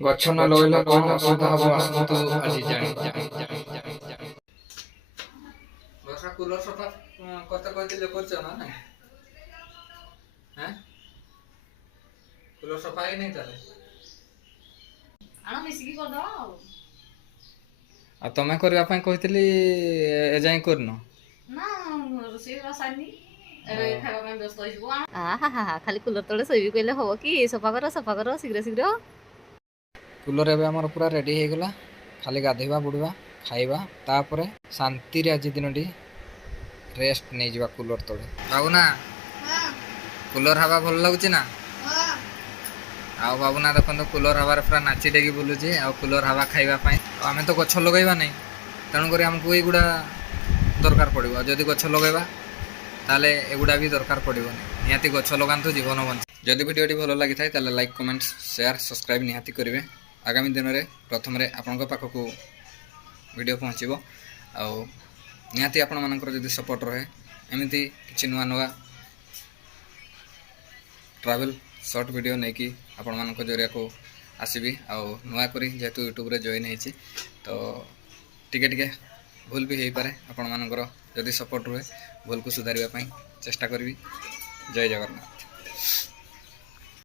ଗଛ ନ ଲଗେଇଲେ କଣ ଅସୁବିଧା ହବ ଆସନ୍ତୁ ଆଜି ଜାଣି। ବର୍ଷା କୁଲର ସଫା କଥା କହିଥିଲେ କରୁଛ ନା ନାଇଁ? କୁଲର ସଫା ହେଇ ନାହିଁ ତାହେଲେ ଆଣ ମିଶିକି କରିଦବା ଆଉ ତମେ କରିବା ପାଇଁ କହିଥିଲି ଏଯାଏଁ କରିନ? ନା ରୋଷେଇ ସାରିନି ଏବେ ଖାଇବା ପାଇଁ ବ୍ୟସ୍ତ ହେଇଯିବ। ଖାଲି କୁଲର ତଳେ ଶୋଇବି କହିଲେ ହବ କି? ସଫା କର ଶୀଘ୍ର ଶୀଘ୍ର। କୁଲର ଏବେ ଆମର ପୁରା ରେଡି ହେଇଗଲା, ଖାଲି ଗାଧୋଇବା ବୁଡିବା ଖାଇବା ତାପରେ ଶାନ୍ତିରେ ଆଜି ଦିନଟି ରେଷ୍ଟ ନେଇଯିବା କୁଲର ତଳେ। ଭାବୁନା କୁଲର ହାवा ଭଲ ଲାଗୁଛି ନା? ଆଉ ବାବୁନା ଦେଖନ୍ତୁ କୁଲର ହାୱାରେ ପୁରା ନାଚି ଡେଗି ବୁଲୁଛି ଆଉ କୁଲର ହାवा ଖାଇବା ପାଇଁ। ଆଉ ଆମେ ତ ଗଛ ଲଗାଇବା ନାହିଁ, ତେଣୁକରି ଆମକୁ ଏଇଗୁଡ଼ା ଦରକାର ପଡ଼ିବ। ଆଉ ଯଦି ଗଛ ଲଗାଇବା ତାହେଲେ ଏଗୁଡ଼ା ବି ଦରକାର ପଡ଼ିବନି। ନିହାତି ଗଛ ଲଗାନ୍ତୁ, ଜୀବନ ବଞ୍ଚ। ଯଦି ଭିଡ଼ିଓଟି ଭଲ ଲାଗିଥାଏ ତାହେଲେ ଲାଇକ୍ କମେଣ୍ଟ ସେୟାର ସବସ୍କ୍ରାଇବ୍ ନିହାତି କରିବେ। ଆଗାମୀ ଦିନରେ ପ୍ରଥମରେ ଆପଣଙ୍କ ପାଖକୁ ଭିଡ଼ିଓ ପହଞ୍ଚିବ। ଆଉ ନିହାତି ଆପଣମାନଙ୍କର ଯଦି ସପୋର୍ଟ ରହେ ଏମିତି କିଛି ନୂଆ ନୂଆ ଟ୍ରାଭେଲ୍ ସର୍ଟ ଭିଡ଼ିଓ ନେଇକି ଆପଣମାନଙ୍କ ଜରିଆକୁ ଆସିବି। ଆଉ ନୂଆ କରି ଯେହେତୁ ୟୁଟ୍ୟୁବରେ ଜଏନ୍ ହେଇଛି ତ ଟିକେ ଟିକେ ଭୁଲ ବି ହେଇପାରେ, ଆପଣମାନଙ୍କର ଯଦି ସପୋର୍ଟ ରୁହେ ଭୁଲକୁ ସୁଧାରିବା ପାଇଁ ଚେଷ୍ଟା କରିବି। ଜୟ ଜଗନ୍ନାଥ।